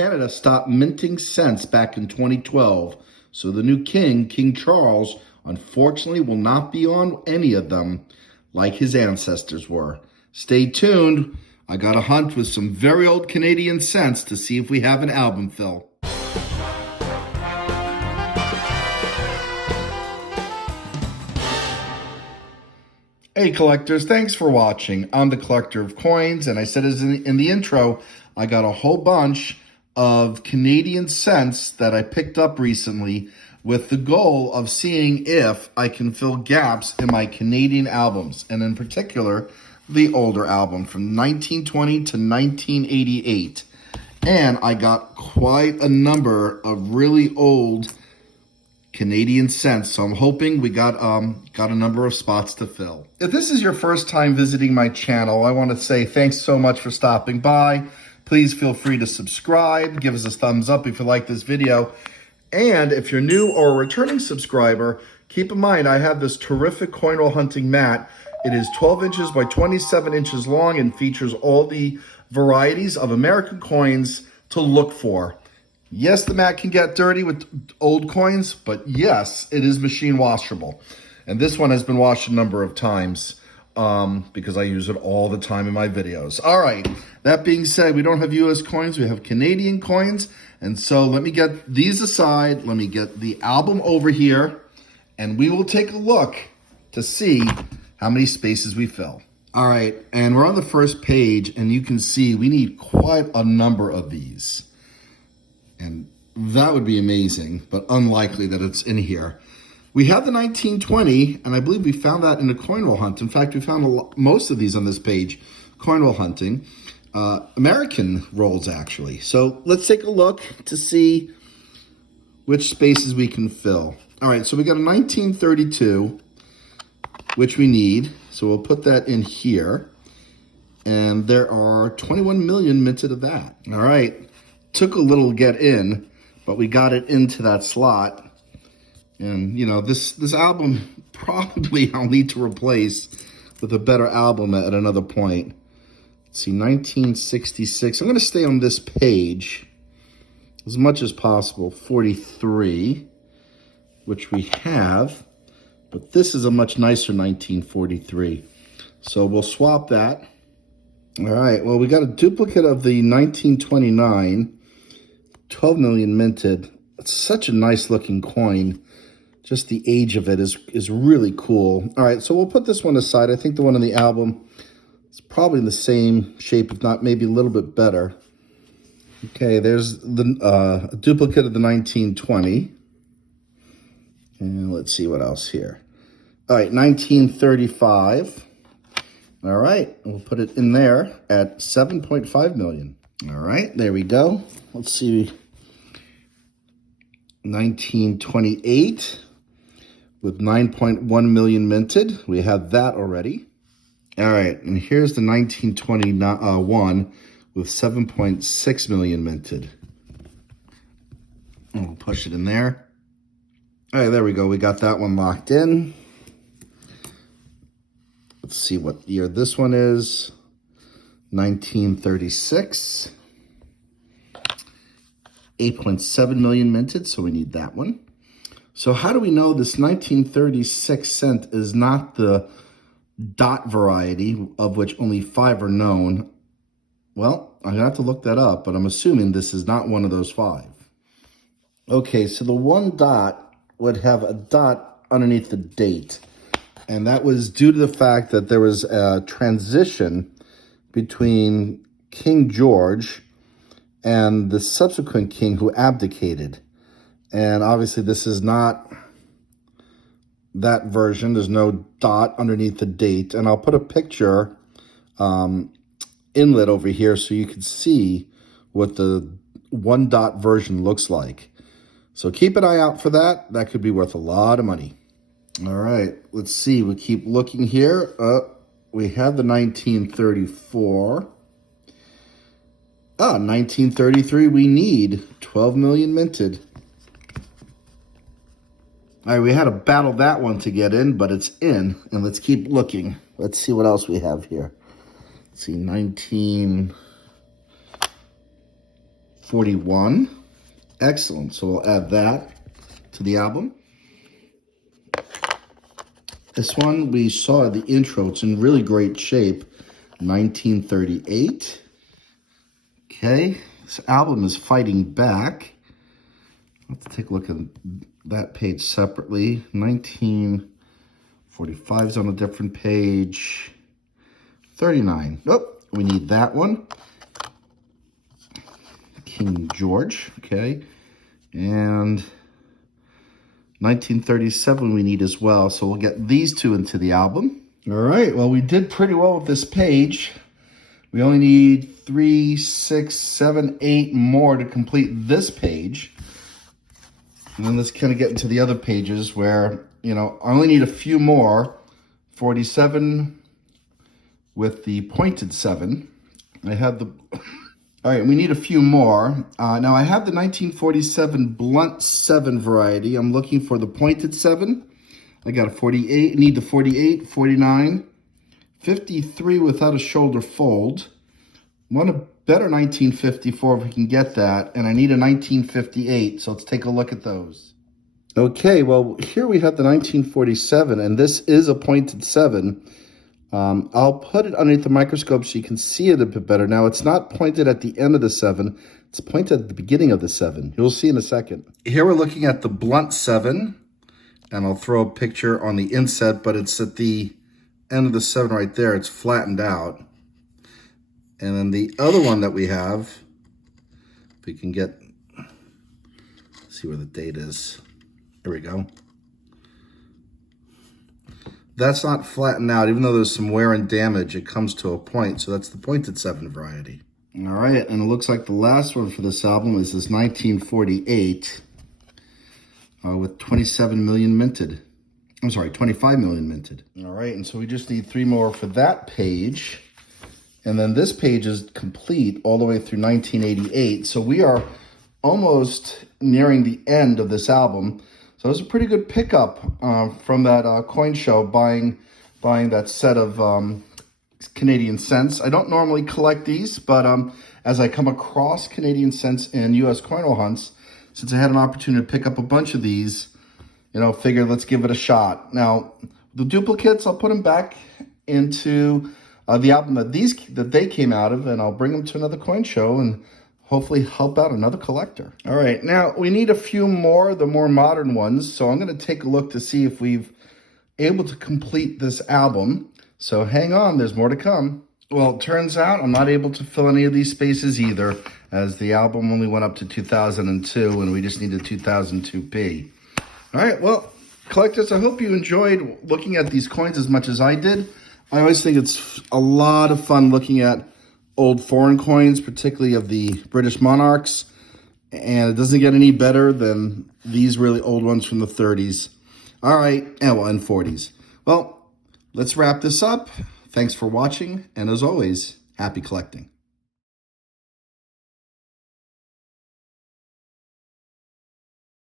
Canada stopped minting cents back in 2012, so the new king, King Charles, unfortunately will not be on any of them like his ancestors were. Stay tuned. I got a hunt with some very old Canadian cents to see if we have an album fill. Hey collectors, thanks for watching. I'm the collector of coins, and I said as in the intro, I got a whole bunch of Canadian cents that I picked up recently with the goal of seeing if I can fill gaps in my Canadian albums, and in particular, the older album from 1920 to 1988. And I got quite a number of really old Canadian cents, so I'm hoping we got a number of spots to fill. If this is your first time visiting my channel, I want to say thanks so much for stopping by. Please feel free to subscribe, give us a thumbs up if you like this video, and if you're new or a returning subscriber, keep in mind I have this terrific coin roll hunting mat. It is 12 inches by 27 inches long and features all the varieties of American coins to look for. Yes, the mat can get dirty with old coins, but yes, it is machine washable. And this one has been washed a number of times because I use it all the time in my videos. All right, that being said, we don't have US coins, we have Canadian coins. And so let me get these aside, let me get the album over here, and we will take a look to see how many spaces we fill. All right, and we're on the first page, and you can see we need quite a number of these. And that would be amazing, but unlikely that it's in here. We have the 1920, and I believe we found that in a coin roll hunt. In fact, we found most of these on this page, coin roll hunting. American rolls, actually. So let's take a look to see which spaces we can fill. All right, so we got a 1932, which we need. So we'll put that in here. And there are 21 million minted of that. All right. Took a little to get in, but we got it into that slot. And, you know, this album probably I'll need to replace with a better album at another point. Let's see, 1966. I'm going to stay on this page as much as possible. 43, which we have, but this is a much nicer 1943. So we'll swap that. All right, well, we got a duplicate of the 1929. 12 million minted. It's such a nice looking coin. Just the age of it is really cool. All right, so we'll put this one aside. I think the one on the album is probably in the same shape, if not maybe a little bit better. Okay, there's the duplicate of the 1920. And let's see what else here. All right, 1935. All right, we'll put it in there at 7.5 million. All right, there we go. Let's see. 1928 with 9.1 million minted. We have that already. All right, and here's the 1921 with 7.6 million minted. And we'll push it in there. All right, there we go. We got that one locked in. Let's see what year this one is. 1936. 8.7 million minted, so we need that one. So how do we know this 1936 cent is not the dot variety, of which only 5 are known? Well, I'm gonna have to look that up, but I'm assuming this is not one of those 5. Okay, so the one dot would have a dot underneath the date. And that was due to the fact that there was a transition between King George and the subsequent king who abdicated. And obviously this is not that version. There's no dot underneath the date. And I'll put a picture inlet over here so you can see what the one dot version looks like. So keep an eye out for that. That could be worth a lot of money. All right, let's see. We keep looking here. We have the 1934. 1933, we need 12 million minted. All right, we had to battle that one to get in, but it's in. And let's keep looking. Let's see what else we have here. Let's see, 19... 41. Excellent. So we'll add that to the album. This one we saw the intro. It's in really great shape. 1938. Okay. This album is fighting back. Let's take a look at that page separately. 1945 is on a different page. 39. Oh, we need that one. King George, okay. And 1937 we need as well, so we'll get these two into the album. All right, well, we did pretty well with this page. We only need 3, 6, 7, 8 more to complete this page. And then let's kind of get into the other pages where, you know, I only need a few more. 47 with the pointed 7. I have the... All right, we need a few more. Now, I have the 1947 blunt 7 variety. I'm looking for the pointed 7. I got a 48, need the 48, 49, 53 without a shoulder fold. Want a better 1954 if we can get that, and I need a 1958, so let's take a look at those. Okay, well, here we have the 1947, and this is a pointed 7. I'll put it underneath the microscope so you can see it a bit better. Now, it's not pointed at the end of the 7. It's pointed at the beginning of the 7. You'll see in a second. Here we're looking at the blunt 7, and I'll throw a picture on the inset, but it's at the end of the 7 right there. It's flattened out. And then the other one that we have, if we can get, see where the date is. Here we go. That's not flattened out, even though there's some wear and damage, it comes to a point. So that's the pointed 7 variety. All right, and it looks like the last one for this album is this 1948 with 27 million minted. I'm sorry, 25 million minted. All right, and so we just need 3 more for that page. And then this page is complete all the way through 1988. So we are almost nearing the end of this album. So it was a pretty good pickup from that coin show, buying that set of Canadian cents. I don't normally collect these, but as I come across Canadian cents in U.S. coin roll hunts, since I had an opportunity to pick up a bunch of these, you know, figured let's give it a shot. Now, the duplicates, I'll put them back into the album that they came out of, and I'll bring them to another coin show and hopefully help out another collector. All right, now we need a few more, the more modern ones. So I'm gonna take a look to see if we've able to complete this album. So hang on, there's more to come. Well, it turns out I'm not able to fill any of these spaces either, as the album only went up to 2002 and we just need a 2002p. All right, well, collectors, I hope you enjoyed looking at these coins as much as I did. I always think it's a lot of fun looking at old foreign coins, particularly of the British Monarchs, and it doesn't get any better than these really old ones from the 30s. All right, and 40s. Well, let's wrap this up. Thanks for watching, and as always, happy collecting.